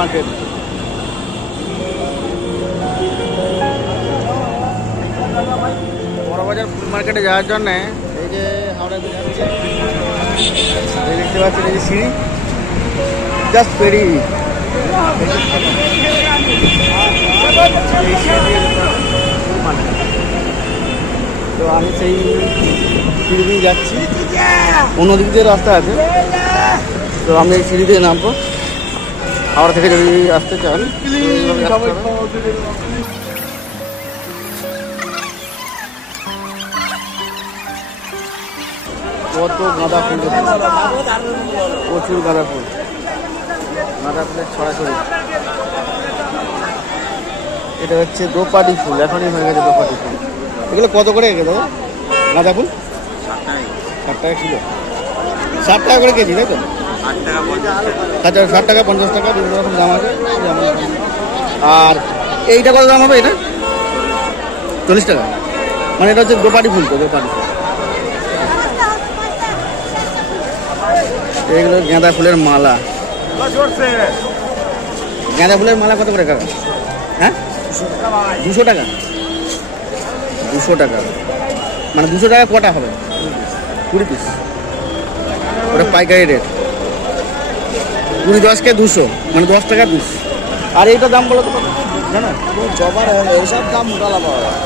Market. Burrabazar ফুল মার্কেটে যাওয়ার জন্য এই যে হাওড়া ব্রিজ দেখতে পাচ্ছেন, এই যে সিঁড়ি জাস্ট পেরি। তো আমি সেই সিঁড়ি দিয়ে যাচ্ছি, অন্যদিক দিয়ে রাস্তা আছে, তো আমি এই সিঁড়ি দিয়ে নামবো। হাওড়া থেকে যদি আসতে চান কত গাঁদা ফুল, প্রচুর গাঁদা ফুল, গাঁদা ফুলের ছড়াছড়ি। এটা হচ্ছে দোপাটি ফুল, এখনই হয়ে গেছে দোপাটি ফুল। এগুলো কত করে দাদা গাঁদা ফুল? 60 টাকা কিলো, 60 টাকা করে কেজি, তাই তো? 60 টাকা 50 টাকা বিভিন্ন রকম দাম আছে। আর এইটা কত দাম হবে? এটা 40 টাকা। মানে এটা হচ্ছে দোপাটি ফুল, তো দোপাটি ফুল। এগুলো গাঁদা ফুলের মালা। গাঁদা ফুলের মালা কত করে কাকা? হ্যাঁ 200 টাকা। 200 টাকা মানে 200 টাকা কটা হবে? 20 পিস। ওটা পাইকারি রেট, 20-10 200, মানে 10 টাকা পিস। আর এইটার দাম বলো তো জানা? জবার এইসব দাম মোটালা পাওয়া যায়।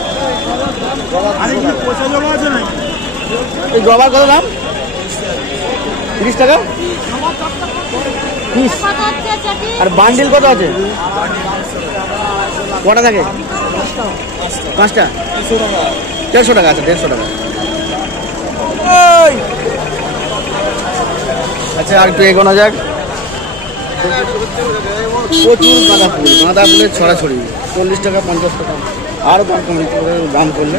এই জবার কত দাম? 30 টাকা পিস। আর বান্ডিল কত আছে? কটা থাকে? 5টা। 150 টাকা আছে, 150 টাকা। আচ্ছা, আর একটু এগোনো যাক। প্রচুর গাঁদা ফুল, গাঁদা ফুলের ছড়াছড়ি। 40 টাকা 50 টাকা, আরও দাম কমে দাম করলে।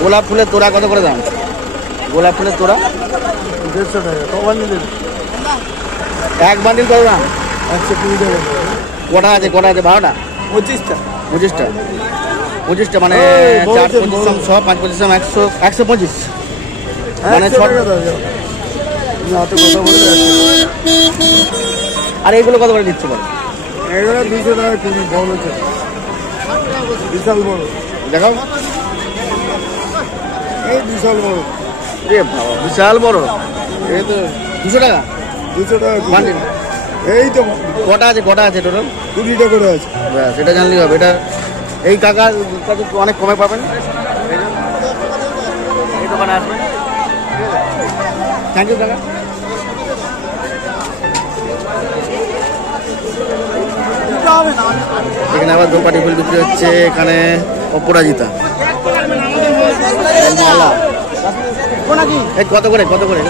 গোলাপ ফুলের তোড়া কত করে দাম? গোলাপ ফুলের তোড়া 150 টাকা। ক বান্ডিল? এক বান্ডিল কত দাম? 120 টাকা। কটা আছে? কটা আছে? 12টা? 25টা। 25টা 25টা মানে 4 25 100, 5 25 100, 125 মানে 6 টাকা। আর এইগুলো কত করে দিচ্ছে? বলো এগুলো 200 টাকা কেজি। বড় হচ্ছে, বিশাল বড়। দেখাও, এই বিশাল বড়। রে বাবা, বিশাল বড়। এই তো 200 টাকা। 200 টাকা বান্ডিল। এই তো কটা আছে? কটা আছে টোটাল? 20টা করে আছে। ব্যাস, এটা জানলেই হবে। এটা এই কাকার কাছে অনেক কমে পাবেন। এই দোকানে আসবেন। থ্যাংক ইউ কাকা। এখানে আবার দোপাটি ফুল বিক্রি হচ্ছে। এখানে অপরাজিতা মালা। কত করে? কত করে?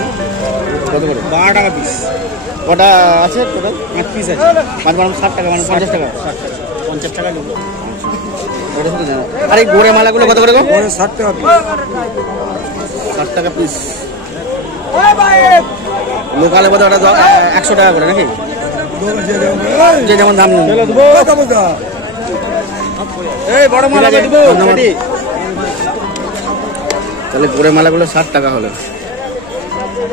কত করে? 12 টাকা পিস। কটা আছে টোটাল? 5 পিস আছে। 5 মানে 60 টাকা, মানে 50 টাকা। 50 টাকা নেবো। আর এই গোড়ে মালাগুলো কত করে? 60 টাকা পিস। 60 টাকা পিস। লোকালে বোধ হয় 100 টাকা করে নাকি? যে যেমন দাম নেই। তাহলে গোড়ে মালাগুলো 60 টাকা হলো।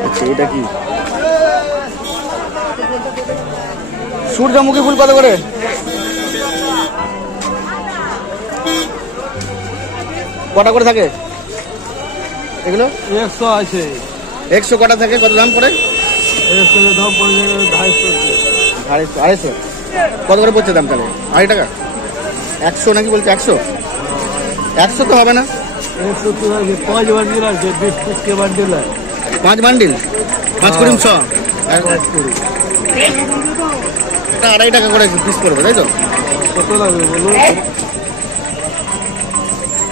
আচ্ছা, এটা কি? সূর্যমুখী ফুল কত করে? কটা করে থাকে এগুলো? 100 আছে। 100 কটা থাকে? কত দাম পড়ে? 100 দাম পড়ে 250। কত করে পড়ছে দাম তাহলে? 2.5 টাকা। 100 নাকি বলছে? 100 তো হবে না। 5 বান্ডিল আছে, 20 পিস কে বান্ডিল আছে। 5 বান্ডিল 5 করে 100। এটা 2.5 টাকা করে পিস পড়বে, তাই তো? কত লাগবে বলো?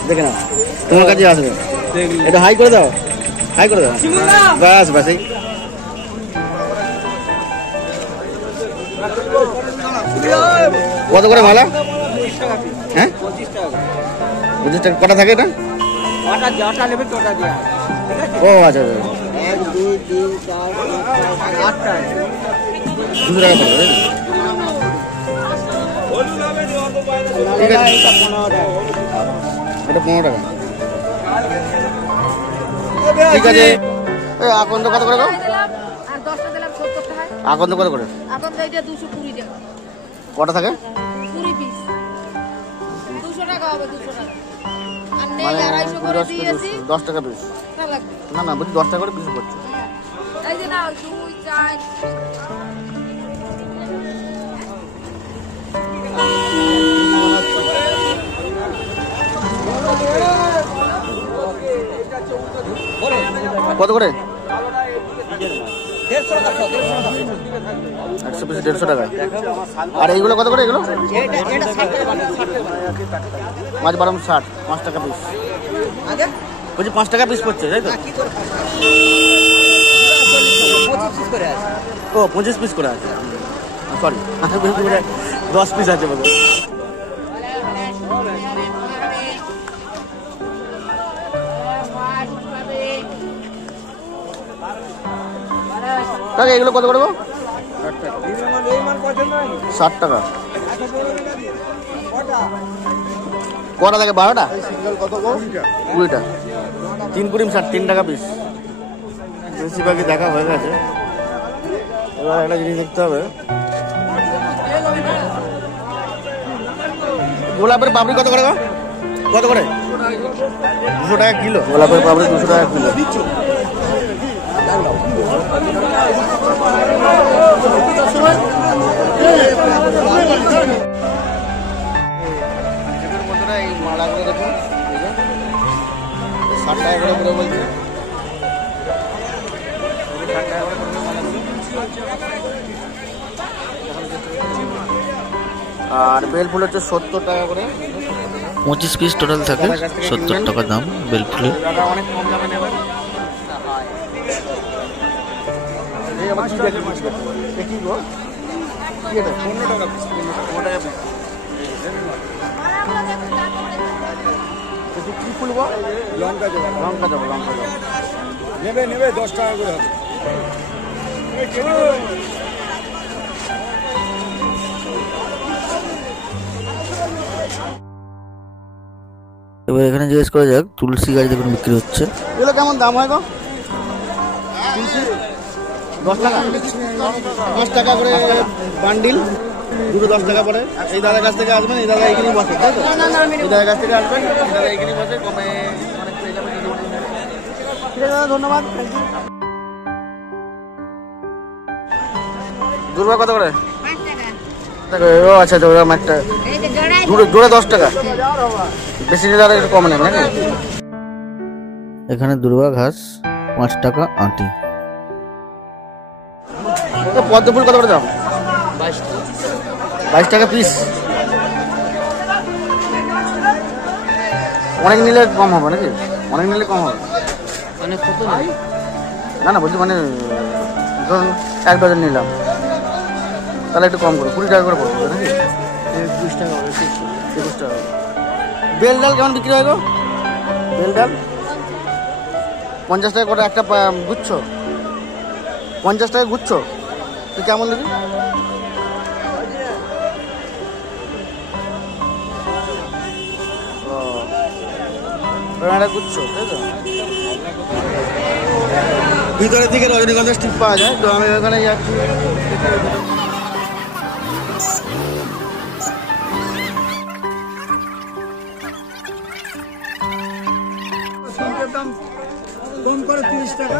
দেখে না, তোমার কাছে আসবে। এটা হাই করে দাও, হাই করে দাও। বাস বাস। এই কত করে মালা? হ্যাঁ 25 টাকা। কটা থাকে এটা? ও আচ্ছা, 1 2 3 4 5 8টা। 200 টাকা পড়বে। ঠিক আছে, এটা 15 টাকা। ঠিক আছে। আকন্দ কত করে গো? আর 10টা দিলাম 70 টাকা। আকন্দ কত করে? আকন্দ এটা 220 টাকা। কটা থাকে? 20 পিস। 200 টাকা হবে 200 টাকা। আর নেই মানে 250 করে দিয়েছি। 10 টাকা পিস। না লাগবে। না না বলছি 10 টাকা করে পিস পড়ছে। এই যে নাও 2 4 কত করে? 150 পিস 150 টাকা। আর এইগুলো কত করে এগুলো? মাছ বারম 60, 5 টাকা পিস। বলছি 5 টাকা পিস পড়ছে তাই তো? ও 25 পিস করে আছে। সরি 10 পিস আছে বলো। কাকা এগুলো কত করে গো? 60 টাকা। কটা থাকে? 12টা? কত গো? 20টা। 3 কুড়ি 60, 3 টাকা পিস। বেশিরভাগই দেখা হয়ে গেছে। এবার একটা জিনিস দেখতে হবে, গোলাপের পাপড়ি কত করে গো? কত করে? 200 টাকা কিলো। গোলাপের পাপড়ি 200 টাকা কিলো। এই মালাগুলো দেখুন 60 টাকা করে করে বলছে। আর বেল ফুল হচ্ছে 70 টাকা করে। 25 পিস টোটাল থাকে, 70 টাকা দাম বেল ফুলের। দাদা অনেক কম দামে নেবেন। এই আমার কি দেখে মাছ দেখি গো, কি এটা? 15 টাকা পিস। 15 টাকা পিস। কি ফুল গো? লঙ্কা জবা। লঙ্কা জবা, লঙ্কা জবা। নেবে 10 টাকা করে হবে। এবার এখানে জিজ্ঞেস করা যাক তুলসী গাছ দেখুন বিক্রি হচ্ছে। এগুলো কেমন দাম হয় গো? 10 টাকা, 5 টাকা করে বান্ডিল, দুটো 10 টাকা পড়ে। এই দাদার কাছ থেকে আসবেন, এই দাদা এইখানেই বসে তাই তো? এই দাদার কাছ থেকে আসবেন, এই দাদা এইখানেই বসে, কমে অনেক পেয়ে যাবেন। ঠিক আছে দাদা, ধন্যবাদ। দুর্বা কত করে? 5 টাকা। দেখো ও আচ্ছা তো ওরকম একটা এই যে জড়াই জোড়া 10 টাকা। বেশি নিলে আর একটু কম নেবেন নাকি? এখানে দুর্বা ঘাস 5 টাকা আঁটি। পদ্ম ফুল কত করে দাম? 22 টাকা পিস। অনেক নিলে কম হবে নাকি? অনেক নিলে কম হবে। না না বলছি মানে ধরুন 1 ডজন নিলাম, তাহলে একটু কম করো, 20 টাকা করে পড়বে নাকি? 20 টাকা হবে, 21 টাকা। বেল ডাল কেমন বিক্রি হয় গো? বেল ডাল 50 টাকা করে একটা গুচ্ছ। 50 টাকা গুচ্ছ। তুই কেমন দেখি? একটা গুচ্ছ তাই তো? ভিতরের দিকে রজনীগন্ধা স্টিক পাওয়া যায়, তো আমি ওখানে যাচ্ছি। কম করে 30 টাকা।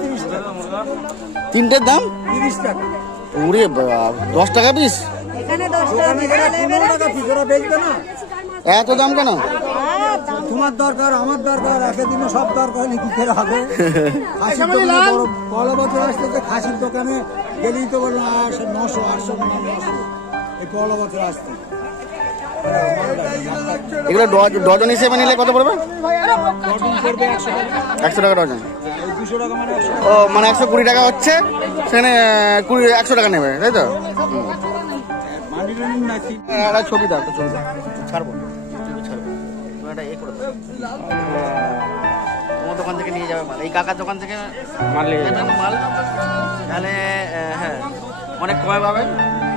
30 টাকা। তিনটের দাম 30 টাকা। ওরে 10 টাকা পিস। এখানে 10 টাকা পনেরো টাকা পিস। ওরা বেচবে না। এত দাম কেন? তোমার দরকার, আমার দরকার, একদিনে সব দরকার হলে কি করে হবে? খাসির দোকানে বড় বছর আসতে তো খাসির দোকানে গেলেই তো বললো 900, 800, 900 এই বড় বছর আসতে। এগুলো ডজন হিসেবে নিলে কত পড়বে? ডজন পড়বে 100 টাকা। 100 টাকা ডজন। 200 টাকা মানে 100। ও মানে 120 টাকা হচ্ছে, সেখানে 100 টাকা নেবে তাই তো? একটা ছবি দাও, একটা ছবি দাও, ছাড়বো ছাড়বো। একটা এ করে দাও। তোমার দোকান থেকে নিয়ে যাবে মাল, এই কাকার দোকান থেকে মাল নিয়ে যাবে মাল, তাহলে হ্যাঁ অনেক কমে পাবেন।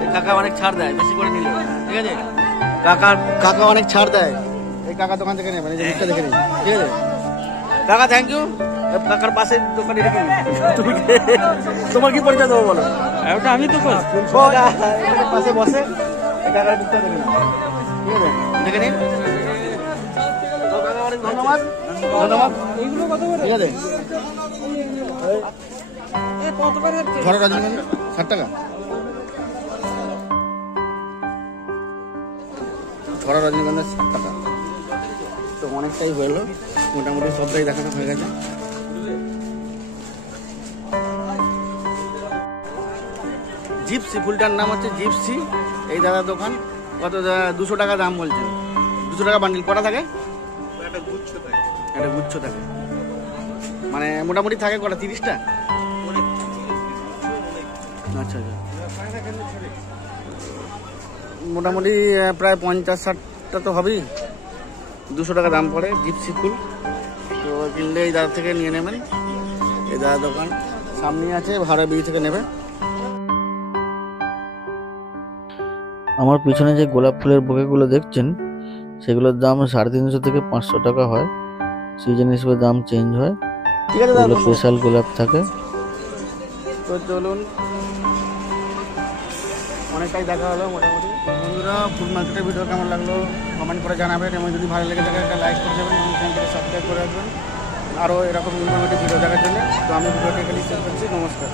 এই কাকা অনেক ছাড় দেয় বেশি করে নিলে, ঠিক আছে? কাকা অনেক ছাড় দেয়, এই কাকার দোকান থেকে নেবেন। এই যে মুখটা দেখে নিন, ঠিক আছে? কাকা থ্যাংক ইউ। কাকার পাশে দোকানে রেখে তুমি তোমার কি পরিচয় দেবো বলো? ওটা আমি তো করি। পাশে বসে কাকার বুকটা দেখে না, ঠিক আছে দেখে নিন। তো কাকা অনেক ধন্যবাদ, ধন্যবাদ, ঠিক আছে। ধরো রজনীগন্ধা 60 টাকা, ধরো রজনীগন্ধা 60 টাকা। তো অনেকটাই হলো, মোটামুটি সবটাই দেখানো হয়ে গেছে। জিপসি, ফুলটার নাম হচ্ছে জিপসি। এই দাদার দোকান। কত 200 টাকা দাম বলছেন। 200 টাকা বান্ডিল কটা থাকে? একটা গুচ্ছ থাকে, মানে মোটামুটি থাকে কটা, 30টা? আচ্ছা আচ্ছা, মোটামুটি প্রায় 50-60টা তো হবেই। 200 টাকা দাম পড়ে জিপসি ফুল। তো কিনলে এই দাদা থেকে নিয়ে নেবেন। এই দাদার দোকান সামনে আছে, ভাড়া বিড়ি থেকে নেবে। আমার পিছনে যে গোলাপ ফুলের বোকেগুলো দেখছেন সেগুলোর দাম 350 থেকে 500 টাকা হয়। সিজন হিসেবে দাম চেঞ্জ হয়। ঠিক আছে এগুলো দাদা, স্পেশাল গোলাপ থাকে। তো চলুন, অনেকটাই দেখা হলো মোটামুটি। বন্ধুরা, ফুল মার্কেটের ভিডিও কেমন লাগলো কমেন্ট করে জানাবেন, এবং যদি ভালো লেগে থাকে একটা লাইক করে দেবেন এবং চ্যানেলটাকে সাবস্ক্রাইব করে রাখবেন আরও এরকম ইনফরমেটিভ ভিডিও দেখার জন্য। তো আমি ভিডিওটি এখানে শেষ করছি। নমস্কার।